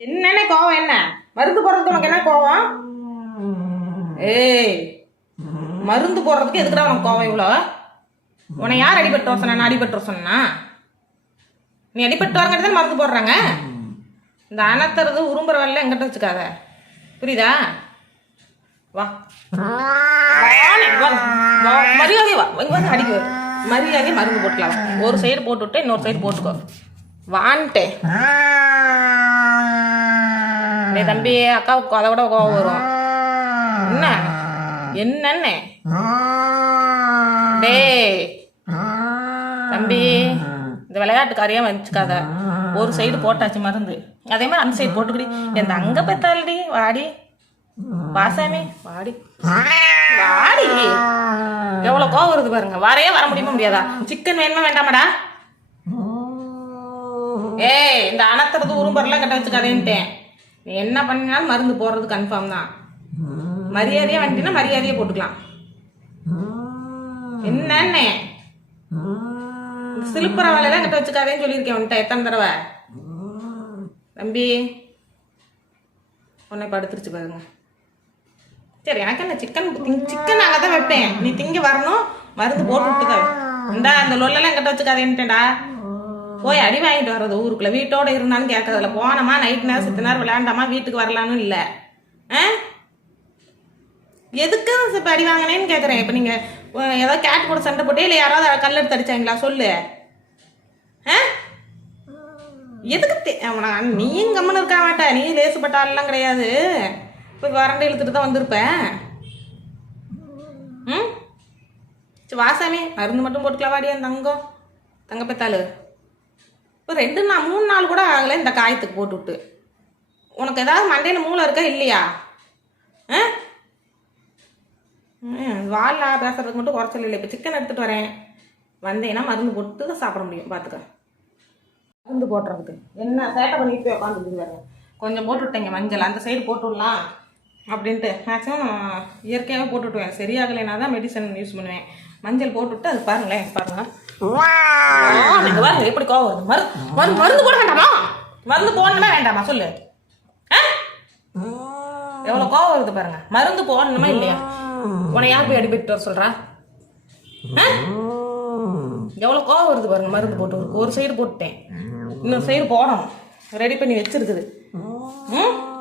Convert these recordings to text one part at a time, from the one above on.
என்னென்ன கோவம் என்ன? மருந்து போடுறதுக்கு உனக்கு என்ன கோவம்? ஏய் மருந்து போடுறதுக்கு எதுக்குடா உனக்கு கோவம் இவ்வளோ உன்னை யார் அடிபட்டு வர சொன்னா அடிபட்டு வர சொன்னா? நீ அடிபட்டு வரங்கிட்ட தான் மருந்து போடுறாங்க? இந்த அனத்துறது உரும்புற வேலை எங்கிட்ட வச்சுக்காத. புரியுதா? வா. மரியாதை வா வந்து அடிக்க. மரியாதை மருந்து போட்டுக்கலாம். ஒரு சைடு போட்டுவிட்டு இன்னொரு சைடு போட்டுக்கோ. வான்ட்டே டேய் தம்பி அக்காவுக்கு அதை விட கோவம் வரும். என்ன? என்னன்னு? டேய். தம்பி இந்த விளையாட்டுக்காரியா வச்சுக்காத ஒரு சைடு போட்டாச்சு மருந்து. அதே மாதிரி அந்த சைடு போட்டுக்கிடி. என் தங்க பெத்தாலடி வாடி. வாசாமி வாடி. வாடி. எவ்வளவு கோவம் வருது பாருங்க. வரையே வர முடியுமா முடியாதா? சிக்கன் வேணுமா வேண்டாமாடா? ஏய் இந்த அணத்துறது உரும்பரெல்லாம் கட்ட வச்சுக்காதேன்ட்டேன். என்ன பண்ணினாலும் மருந்து போடுறது கன்ஃபார்ம் தான். மரியாதையா வந்துட்டீங்கன்னா மரியாதையா போட்டுக்கலாம். என்னன்னு? சிலுப்புற வேலையெல்லாம் கட்ட வச்சுக்காதேன்னு சொல்லியிருக்கேன் உன்ட்ட எத்தனை தடவை? தம்பி உன்னை படுத்துருச்சு பாருங்க. சரி எனக்கு என்ன சிக்கன் சிக்கன் அங்கே தான் வைப்பேன். நீ திங்க வரணும் மருந்து போட்டு விட்டுக்க இந்தா அந்த லொல்லெல்லாம் கட்ட வச்சுக்காதேன்ட்டேன்டா. போய் அடி வாங்கிட்டு வர்றது ஊருக்குள்ள. வீட்டோட இருந்தாலும் கேட்கறதில்ல போனோமா நைட் நேரம் சித்த நேரம் விளையாண்டாமா வீட்டுக்கு வரலான்னு இல்லை. ஆ? எதுக்கு இப்போ அடி வாங்கினேன்னு கேட்குறேன் இப்போ நீங்கள் ஏதோ கேட் கூட சண்டை போட்டே இல்லை யாராவது கல் எடுத்து அடிச்சாங்களா? சொல்லு. ஆ? எதுக்கு தே- நீயும் கம்முன்னு இருக்க மாட்டா. நீ லேசுப்பட்ட ஆள்லாம் கிடையாது. போய் வறண்டை இழுத்துட்டு தான் வந்திருப்பேன் ம்? சரி வாசாமி மருந்து மட்டும் போட்டுக்கலாம் வாடியா தங்கம். தங்க பெத்தாளு. இப்போ ரெண்டு நாள் மூணு நாள் கூட ஆகலை இந்த காயத்துக்கு போட்டுவிட்டு. உனக்கு ஏதாவது மண்டையில் மூளை இருக்கா இல்லையா? ஆ? வாழா பேசுறதுக்கு மட்டும் குறைச்சல் இல்லை இப்போ சிக்கன் எடுத்துகிட்டு வரேன். வந்தேன்னா மருந்து போட்டு தான் சாப்பிட முடியும். பார்த்துக்க மருந்து போடுறதுக்கு. என்ன சேட்டை பண்ணிட்டு போய் வரேன் கொஞ்சம் போட்டு விட்டேங்க மஞ்சள். அந்த சைடு போட்டு விடலாம் அப்படின்ட்டு மேக்ஸிமம் இயற்கையாகவே போட்டு விட்டுவேன் சரியாகலைன்னா தான் மெடிசன் யூஸ் பண்ணுவேன். மஞ்சள் போட்டு விட்டு அது பாருங்களேன் பாருங்க. எனக்கு பாருங்க எப்படி கோவம் வருது. மரு மருந்து மருந்து போட வேண்டாமா? மருந்து போடணுமா வேண்டாமா? சொல்லு. எவ்வளோ கோவம் வருது பாருங்க. மருந்து போடணுமா இல்லையா? உன்னை யார் போய் அடிபட்டு வர சொல்றா? ஆ? எவ்வளோ கோவம் வருது பாருங்க மருந்து போட்டு ஒரு- ஒரு சைடு போட்டுட்டேன். இன்னொரு சைடு போடணும். ரெடி பண்ணி வச்சிருக்குது. ம்?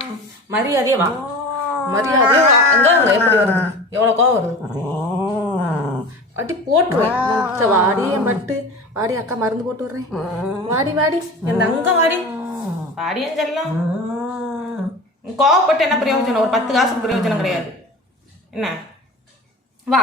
மரியாதையே வா. மரியாதையே வா அங்க எப்படி வருது? எவ்வளோ கோவம் வருது? அடி போட்டுருவேன். வாடி என் பட்டு வாடி அக்கா மருந்து போட்டு விடுறேன். வாடி வாடி. என் அங்க வாடி. வாடி என் செல்லம். கோவப்பட்டு என்ன பிரயோஜனம்? ஒரு பத்து காசுக்கு பிரயோஜனம் கிடையாது. என்ன? வா.